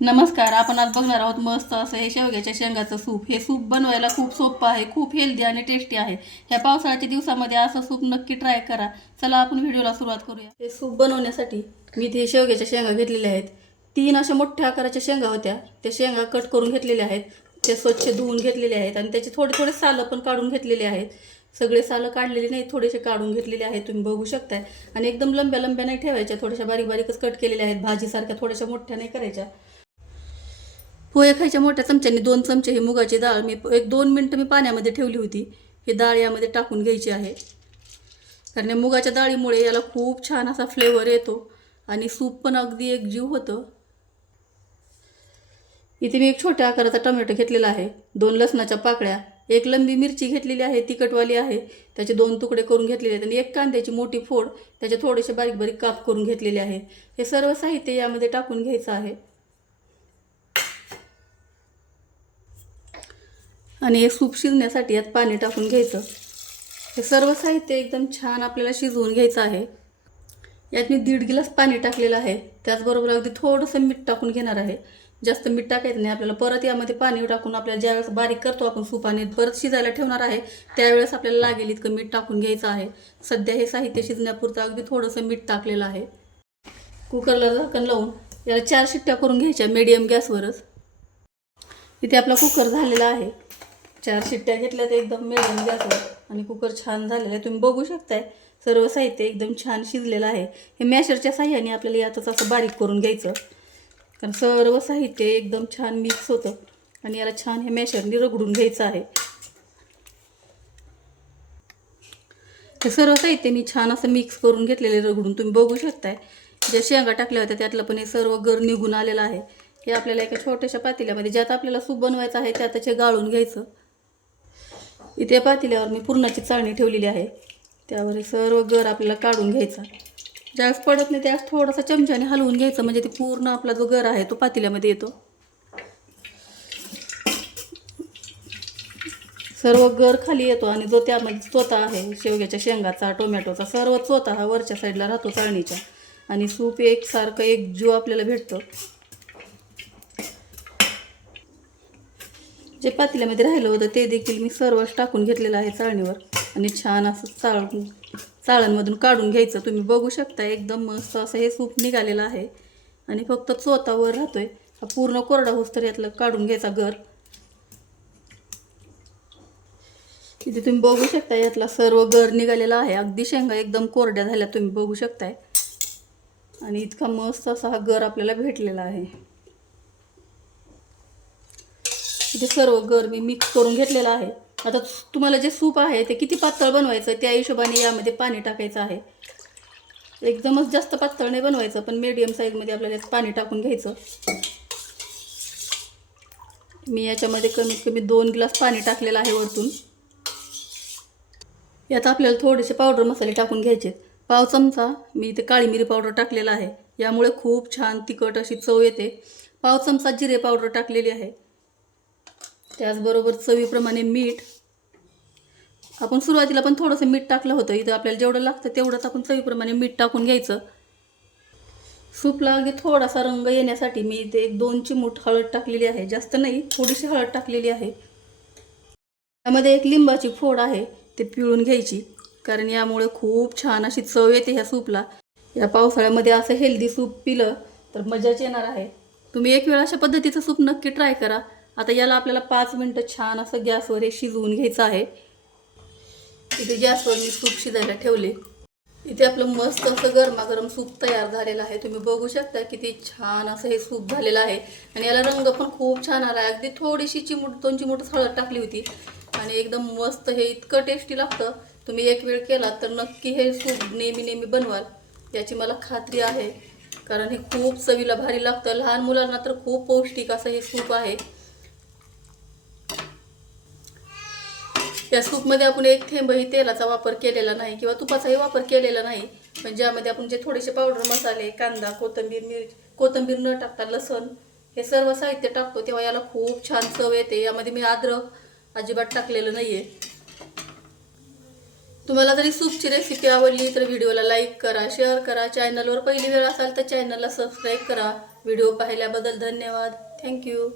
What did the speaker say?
नमस्कार. आपण आज बघणार आहोत मस्त असं हे शेवग्याच्या शेंगाचं सूप. हे सूप बनवायला खूप सोपं आहे, खूप हेल्दी आणि टेस्टी आहे. ह्या पावसाळ्याच्या दिवसामध्ये असं सूप नक्की ट्राय करा. चला आपण व्हिडिओला सुरुवात करूया. हे सूप बनवण्यासाठी मी इथे शेवग्याच्या शेंगा घेतलेल्या आहेत. 3 अशा मोठ्या आकाराच्या शेंगा होत्या. त्या शेंगा कट करून घेतलेल्या आहेत. ते स्वच्छ धुवून घेतलेले आहेत आणि त्याचे थोडे थोडे सालं पण काढून घेतलेले आहेत. सगळे सालं काढलेले नाही, थोडेसे काढून घेतलेले आहेत, तुम्ही बघू शकताय. आणि एकदम लंब्या लंब्या नाही ठेवायच्या, थोड्याशा बारीक बारीकच कट केलेल्या आहेत. भाजीसारख्या थोड्याशा मोठ्या नाही करायच्या. पोहे खायच्या मोठ्या चमच्याने 2 चमचे ही मुगाची डाळ मी 1-2 मिनटं मी पाण्यामध्ये ठेवली होती. ही डाळ यामध्ये टाकून घ्यायची आहे, कारण या मुगाच्या डाळीमुळे याला खूप छान असा फ्लेवर येतो आणि सूप पण अगदी एकजीव होतं. इथे मी एक छोट्या आकाराचा टोमॅटो घेतलेला आहे, 2 लसणाच्या पाकळ्या, 1 लंबी मिरची घेतलेली आहे, तिखटवाली आहे, त्याचे 2 तुकडे करून घेतलेले आहेत आणि 1 कांद्याची मोठी फोड, त्याचे थोडेसे बारीक बारीक काप करून घेतलेले आहे. हे सर्व साहित्य यामध्ये टाकून घ्यायचं आहे आणि हे सूप शिजण्यासाठी यात पाणी टाकून घ्यायचं. हे सर्व साहित्य एकदम छान आपल्याला शिजवून घ्यायचं आहे. यात मी 1.5 गिलास पाणी टाकलेलं आहे. त्याचबरोबर अगदी थोडंसं मीठ टाकून घेणार आहे. जास्त मीठ टाकायचं नाही आपल्याला. परत यामध्ये पाणी टाकून आपल्याला ज्यावेळेस बारीक करतो आपण सूप आणि परत शिजायला ठेवणार आहे त्यावेळेस आपल्याला लागेल इतकं मीठ टाकून घ्यायचं आहे. सध्या हे साहित्य शिजण्यापुरतं अगदी थोडंसं मीठ टाकलेलं आहे. कुकरला झाकण लावून याला 4 शिट्ट्या करून घ्यायच्या मीडियम गॅसवरच. इथे आपला कुकर झालेला आहे. 4 शिट्ट्या घेतल्या तर एकदम मिडियम गॅसवर आणि कुकर छान झालेला आहे, तुम्ही बघू शकताय. सर्व साहित्य एकदम छान शिजलेलं आहे. हे मॅशरच्या साह्याने आपल्याला यातच असं बारीक करून घ्यायचं, कारण सर्व साहित्य एकदम छान मिक्स होतं आणि याला छान हे मॅशरने रगडून घ्यायचं आहे. हे सर्व साहित्य मी छान असं मिक्स करून घेतलेले रगडून, तुम्ही बघू शकताय. ज्या शेंगा टाकल्या होत्या त्यातलं पण हे सर्व गर निघून आलेलं आहे. हे आपल्याला एका छोट्याशा पातेल्यामध्ये ज्यात आपल्याला सूप बनवायचं आहे त्यातच हे गाळून घ्यायचं. इथे पातेल्यावर मी पुरणाची चाळणी ठेवलेली आहे, त्यावर हे सर्व गर आपल्याला काढून घ्यायचा. ज्यावेळेस पडत नाही त्यावेळेस थोडासा चमच्याने हलवून घ्यायचं, म्हणजे ते पूर्ण आपला जो गर आहे तो पातेल्यामध्ये येतो. सर्व गर खाली येतो आणि जो त्यामध्ये चोथा आहे शेवग्याच्या शेंगाचा, टोमॅटोचा, सर्व चोथा हा वरच्या साईडला राहतो चाळणीच्या आणि सूप एकसारखं एकजीव आपल्याला भेटतं. जे पातेल्यामध्ये राहिलं होतं ते देखील मी सर्वच टाकून घेतलेलं आहे चाळणीवर आणि छान असं चाळणमधून काढून घ्यायचं. तुम्ही बघू शकता एकदम मस्त असं हे सूप निघालेलं आहे आणि फक्त चोथावर राहतोय. हा पूर्ण कोरडा होस तर यातलं काढून घ्यायचा गर. इथे तुम्ही बघू शकता यातला सर्व गर निघालेला आहे. अगदी शेंगा एकदम कोरड्या झाल्या, तुम्ही बघू शकताय. आणि इतका मस्त असा हा गर आपल्याला भेटलेला आहे. इथे सर्व गर मी मिक्स करून घेतलेला आहे. आता तुम्हाला जे सूप आहे ते किती पातळ बनवायचं त्या हिशोबाने यामध्ये पाणी टाकायचं आहे. एकदमच जास्त पातळ नाही बनवायचं, पण मीडियम साईजमध्ये आपल्याला पाणी टाकून घ्यायचं. मी याच्यामध्ये कमीत कमी 2 ग्लास पाणी टाकलेलं आहे वरतून. यात आपल्याला थोडेसे पावडर मसाले टाकून घ्यायचे. पाव चमचा मी इथे काळी मिरी पावडर टाकलेला आहे, यामुळे खूप छान तिखट अशी चव येते. पाव चमचा जिरे पावडर टाकलेली आहे. त्याचबरोबर चवीप्रमाणे मीठ. आपण सुरुवातीला पण थोडंसं मीठ टाकलं होतं, इथं आपल्याला जेवढं लागतं तेवढंच आपण चवीप्रमाणे मीठ टाकून घ्यायचं. सूपला अगदी थोडासा रंग येण्यासाठी मी इथे 1-2 चिमूट हळद टाकलेली आहे, जास्त नाही, थोडीशी हळद टाकलेली आहे. त्यामध्ये 1 लिंबाची फोड आहे, ते पिळून घ्यायची, कारण यामुळे खूप छान अशी चव येते ह्या सूपला. या पावसाळ्यामध्ये असं हेल्दी सूप पिलं तर मजाच येणार आहे. तुम्ही एक वेळा अशा पद्धतीचं सूप नक्की ट्राय करा. आता याला आपल्याला 5 मिनटं छान असं गॅसवर हे शिजवून घ्यायचं आहे. इथे गॅसवर मी सूप शिजायला ठेवले. इथे आपलं मस्त असं गरमागरम सूप तयार झालेलं आहे, तुम्ही बघू शकता किती छान असं हे सूप झालेलं आहे. आणि याला रंग पण खूप छान आला आहे. अगदी थोडीशी चिमूट 2 चिमूट हळद टाकली होती आणि एकदम मस्त हे इतकं टेस्टी लागतं. तुम्ही एक वेळ केला तर नक्की हे सूप नेहमी नेहमी बनवाल याची मला खात्री आहे, कारण हे खूप चवीला भारी लागतं. लहान मुलांना तर खूप पौष्टिक असं हे सूप आहे. या सूपमध्ये आपण 1 थेंबही तेलाचा वापर केलेला नाही किंवा तुपाचाही वापर केलेला नाही, पण ज्यामध्ये आपण जे थोडेसे पावडर मसाले, कांदा, कोथिंबीर न टाकता लसण हे सर्व साहित्य टाकतो तेव्हा याला खूप छान चव येते. यामध्ये मी अद्रक अजिबात टाकलेलं नाहीये. तुम्हाला जरी सूपची रेसिपी आवडली तर व्हिडिओला लाईक करा, शेअर करा. चॅनलवर पहिली वेळ असाल तर चॅनलला सबस्क्राईब करा. व्हिडिओ पाहिल्याबद्दल धन्यवाद. थँक्यू.